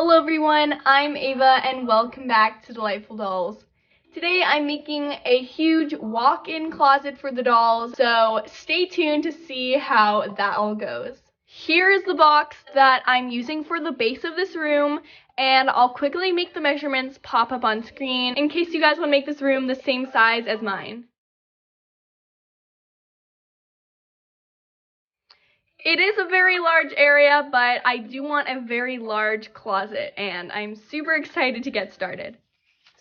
Hello everyone, I'm Ava and welcome back to Delightful Dolls. Today I'm making a huge walk-in closet for the dolls, so stay tuned to see how that all goes. Here is the box that I'm using for the base of this room, and I'll quickly make the measurements pop up on screen in case you guys want to make this room the same size as mine. It is a very large area, but I do want a very large closet, and I'm super excited to get started.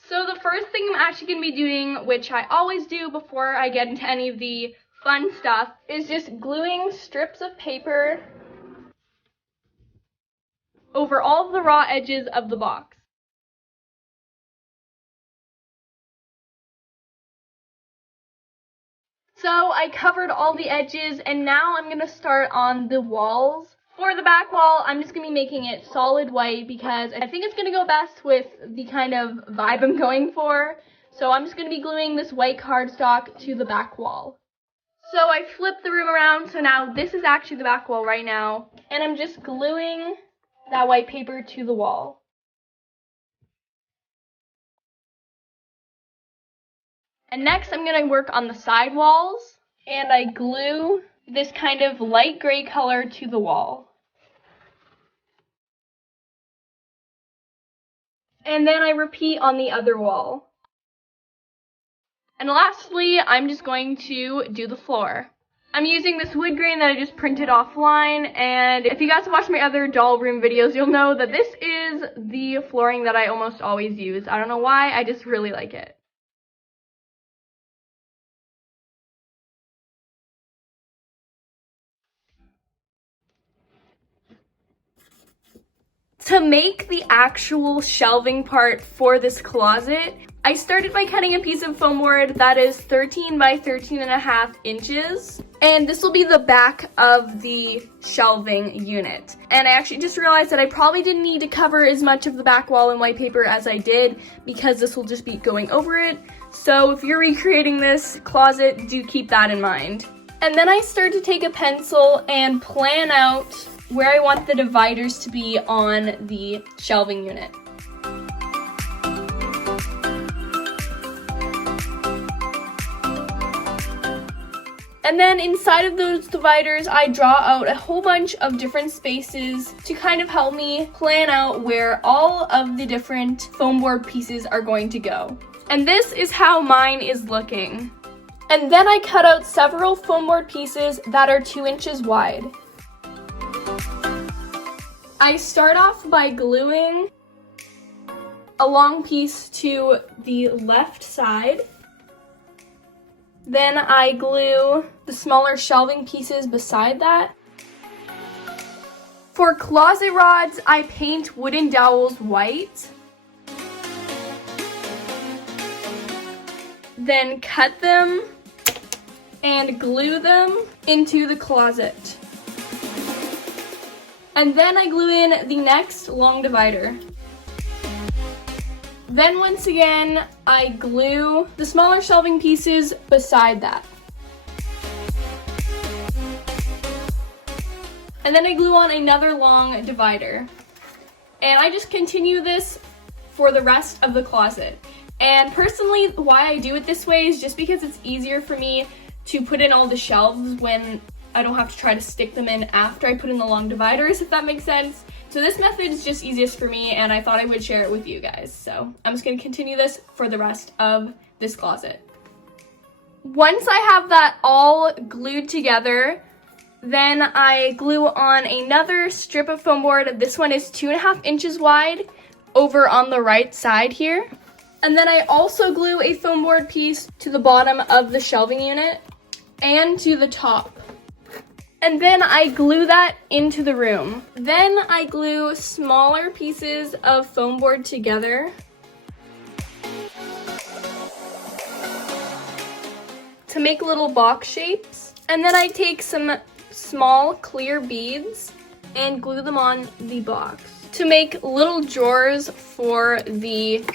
So the first thing I'm actually going to be doing, which I always do before I get into any of the fun stuff, is just gluing strips of paper over all of the raw edges of the box. So I covered all the edges, and now I'm going to start on the walls. For the back wall, I'm just going to be making it solid white because I think it's going to go best with the kind of vibe I'm going for. So I'm just going to be gluing this white cardstock to the back wall. So I flipped the room around, so now this is actually the back wall right now. And I'm just gluing that white paper to the wall. And next I'm going to work on the side walls, and I glue this kind of light gray color to the wall. And then I repeat on the other wall. And lastly, I'm just going to do the floor. I'm using this wood grain that I just printed offline, and if you guys have watched my other doll room videos, you'll know that this is the flooring that I almost always use. I don't know why, I just really like it. To make the actual shelving part for this closet, I started by cutting a piece of foam board that is 13 by 13.5 inches. And this will be the back of the shelving unit. And I actually just realized that I probably didn't need to cover as much of the back wall in white paper as I did, because this will just be going over it. So if you're recreating this closet, do keep that in mind. And then I started to take a pencil and plan out where I want the dividers to be on the shelving unit. And then inside of those dividers, I draw out a whole bunch of different spaces to kind of help me plan out where all of the different foam board pieces are going to go. And this is how mine is looking. And then I cut out several foam board pieces that are 2 inches wide. I start off by gluing a long piece to the left side. Then I glue the smaller shelving pieces beside that. For closet rods, I paint wooden dowels white. Then cut them and glue them into the closet. And then I glue in the next long divider. Then once again, I glue the smaller shelving pieces beside that. And then I glue on another long divider. And I just continue this for the rest of the closet. And personally, why I do it this way is just because it's easier for me to put in all the shelves when I don't have to try to stick them in after I put in the long dividers, if that makes sense. So this method is just easiest for me, and I thought I would share it with you guys. So I'm just gonna continue this for the rest of this closet. Once I have that all glued together, then I glue on another strip of foam board. This one is 2.5 inches wide over on the right side here. And then I also glue a foam board piece to the bottom of the shelving unit and to the top. And then I glue that into the room. Then I glue smaller pieces of foam board together to make little box shapes. And then I take some small clear beads and glue them on the box to make little drawers for the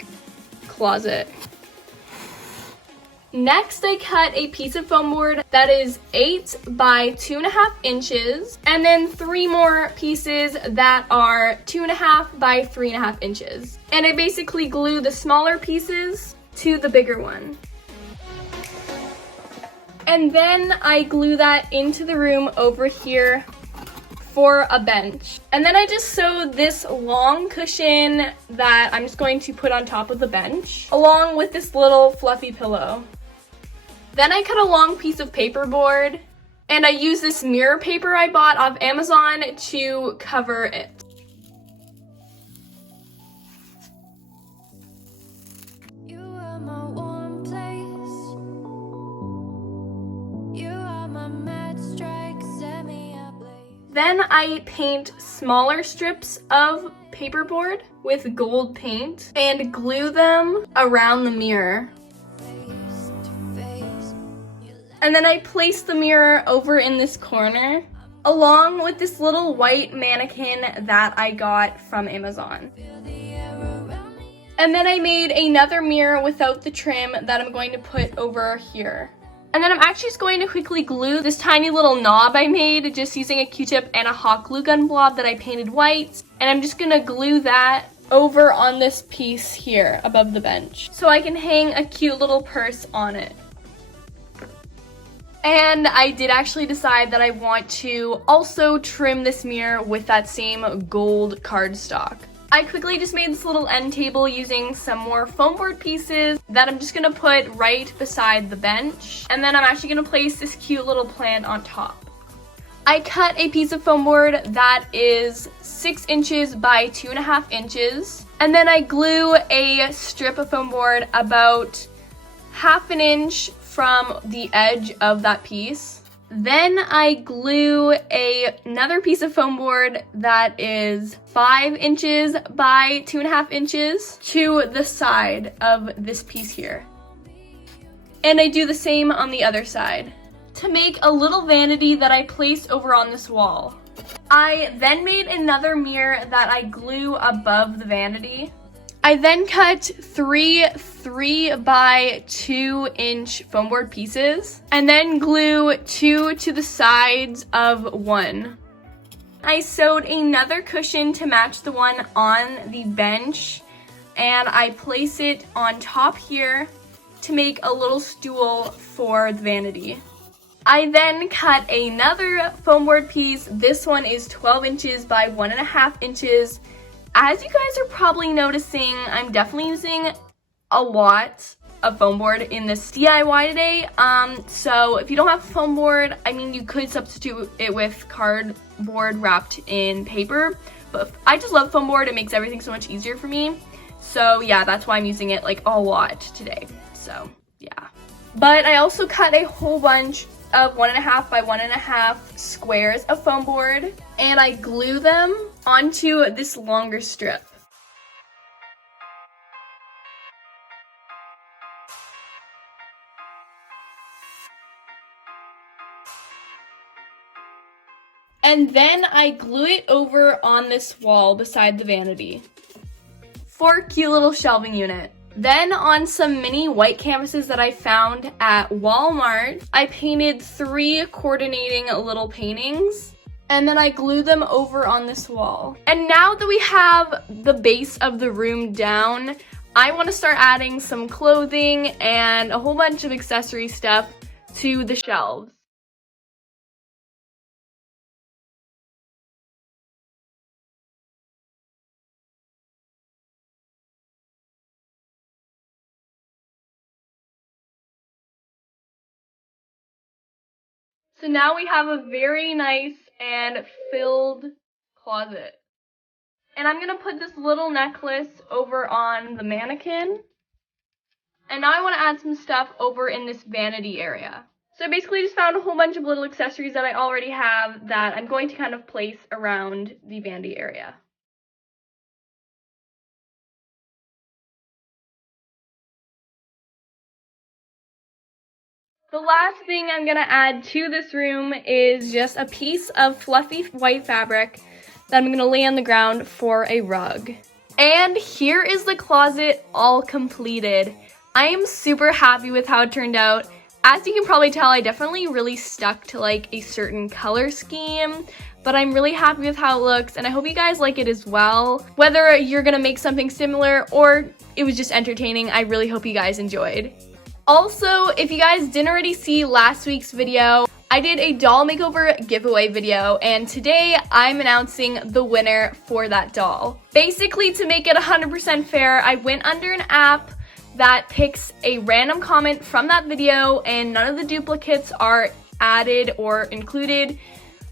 closet. Next, I cut a piece of foam board that is 8 by 2.5 inches, and then 3 more pieces that are 2.5 by 3.5 inches. And I basically glue the smaller pieces to the bigger one. And then I glue that into the room over here for a bench. And then I just sewed this long cushion that I'm just going to put on top of the bench, along with this little fluffy pillow. Then I cut a long piece of paperboard, and I used this mirror paper I bought off Amazon to cover it. Then I paint smaller strips of paperboard with gold paint and glue them around the mirror. And then I place the mirror over in this corner, along with this little white mannequin that I got from Amazon. And then I made another mirror without the trim that I'm going to put over here. And then I'm actually just going to quickly glue this tiny little knob I made just using a Q-tip and a hot glue gun blob that I painted white. And I'm just gonna glue that over on this piece here above the bench so I can hang a cute little purse on it. And I did actually decide that I want to also trim this mirror with that same gold cardstock. I quickly just made this little end table using some more foam board pieces that I'm just gonna put right beside the bench. And then I'm actually gonna place this cute little plant on top. I cut a piece of foam board that is 6 inches by 2.5 inches. And then I glue a strip of foam board about 1/2 inch from the edge of that piece. Then I glue another piece of foam board that is 5 inches by 2.5 inches to the side of this piece here. And I do the same on the other side to make a little vanity that I placed over on this wall. I then made another mirror that I glue above the vanity. I then cut 3 by 2 inch foam board pieces and then glue 2 to the sides of one. I sewed another cushion to match the one on the bench, and I place it on top here to make a little stool for the vanity. I then cut another foam board piece. This one is 12 inches by 1.5 inches. As you guys are probably noticing, I'm definitely using a lot of foam board in this DIY today. So if you don't have foam board, I mean, you could substitute it with cardboard wrapped in paper, but I just love foam board. It makes everything so much easier for me. So yeah, that's why I'm using it like a lot today. So yeah. But I also cut a whole bunch of 1.5 by 1.5 squares of foam board, and I glue them onto this longer strip. And then I glue it over on this wall beside the vanity for a cute little shelving unit. Then on some mini white canvases that I found at Walmart, I painted 3 coordinating little paintings, and then I glued them over on this wall. And now that we have the base of the room down, I want to start adding some clothing and a whole bunch of accessory stuff to the shelves. So now we have a very nice and filled closet. And I'm gonna put this little necklace over on the mannequin. And now I wanna add some stuff over in this vanity area. So I basically just found a whole bunch of little accessories that I already have that I'm going to kind of place around the vanity area. The last thing I'm gonna add to this room is just a piece of fluffy white fabric that I'm gonna lay on the ground for a rug. And here is the closet all completed. I am super happy with how it turned out. As you can probably tell, I definitely really stuck to like a certain color scheme, but I'm really happy with how it looks, and I hope you guys like it as well. Whether you're gonna make something similar or it was just entertaining, I really hope you guys enjoyed. Also, if you guys didn't already see last week's video, I did a doll makeover giveaway video, and today I'm announcing the winner for that doll. Basically, to make it 100% fair, I went under an app that picks a random comment from that video, and none of the duplicates are added or included.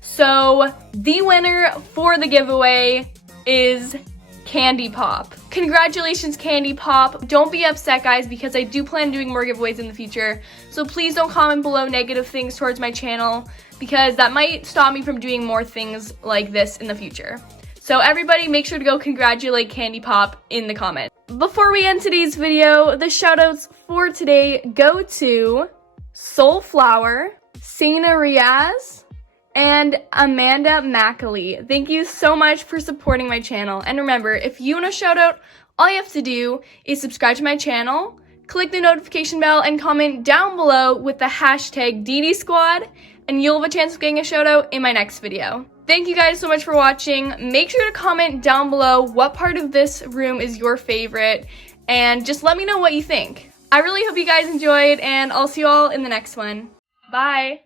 So the winner for the giveaway is Candy Pop. Congratulations, Candy Pop. Don't be upset, guys, because I do plan on doing more giveaways in the future. So please don't comment below negative things towards my channel, because that might stop me from doing more things like this in the future. So everybody, make sure to go congratulate Candy Pop in the comments. Before we end today's video, the shoutouts for today go to Soulflower, Sana Riaz, and Amanda Mackley. Thank you so much for supporting my channel. And remember, if you want a shout out, all you have to do is subscribe to my channel, click the notification bell, and comment down below with the hashtag DD and you'll have a chance of getting a shout out in my next video. Thank you guys so much for watching. Make sure to comment down below what part of this room is your favorite, and just let me know what you think. I really hope you guys enjoyed, and I'll see you all in the next one. Bye!